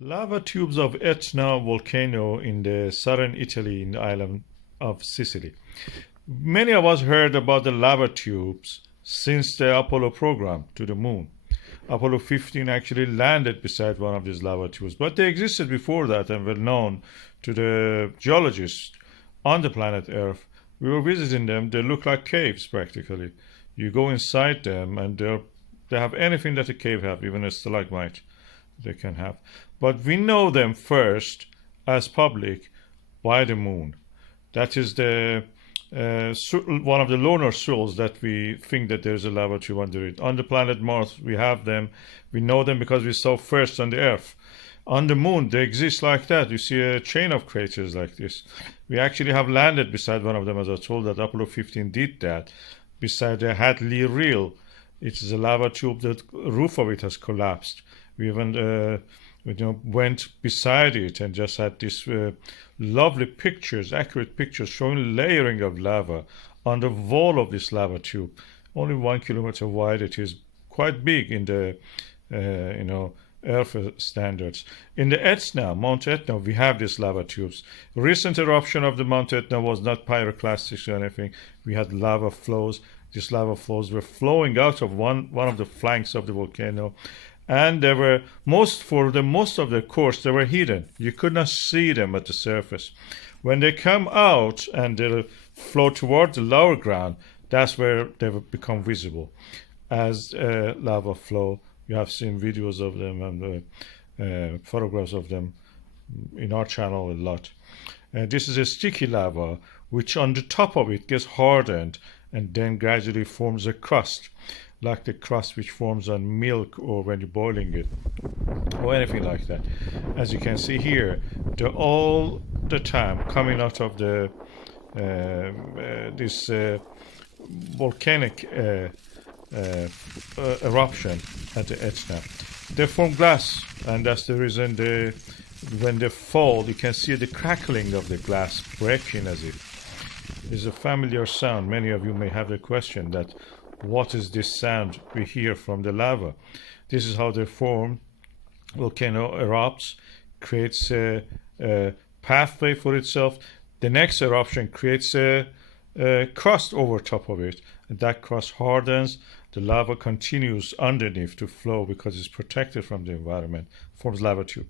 Lava tubes of Etna volcano in the southern Italy in the island of Sicily. Many of us heard about the lava tubes since the Apollo program to the moon. Apollo 15 actually landed beside one of these lava tubes, but they existed before that and were known to the geologists on the planet Earth. We were visiting them. They look like caves practically. You go inside them and they have anything that a cave have, even a stalagmite they can have. But we know them first as public by the moon. That is the one of the lunar soils that we think that there's a lava tube under it. On the planet Mars, we have them. We know them because we saw first on the Earth. On the moon, they exist like that. You see a chain of craters like this. We actually have landed beside one of them, as I told that Apollo 15 did that. Beside the Hadley Reel, it is a lava tube. The roof of it has collapsed. We even went beside it and just had these lovely pictures, accurate pictures showing layering of lava on the wall of this lava tube. Only 1 kilometer wide. It is quite big in the Earth standards. In the Etna, Mount Etna, we have these lava tubes. Recent eruption of the Mount Etna was not pyroclastic or anything. We had lava flows. These lava flows were flowing out of one of the flanks of the volcano, and they were most of the course they were hidden. You could not see them at the surface. When they come out and they flow toward the lower ground, that's where they will become visible as lava flow. You have seen videos of them and photographs of them in our channel a lot. This is a sticky lava, which on the top of it gets hardened and then gradually forms a crust, like the crust which forms on milk or when you're boiling it or anything like that. As you can see here, they're all the time coming out of the this volcanic eruption at the Etna. They form glass, and that's the reason when they fall, you can see the crackling of the glass breaking as if. It's a familiar sound. Many of you may have the question that what is this sound we hear from the lava? This is how they form. Volcano erupts, creates a pathway for itself. The next eruption creates a crust over top of it. And that crust hardens. The lava continues underneath to flow because it's protected from the environment, forms lava tube.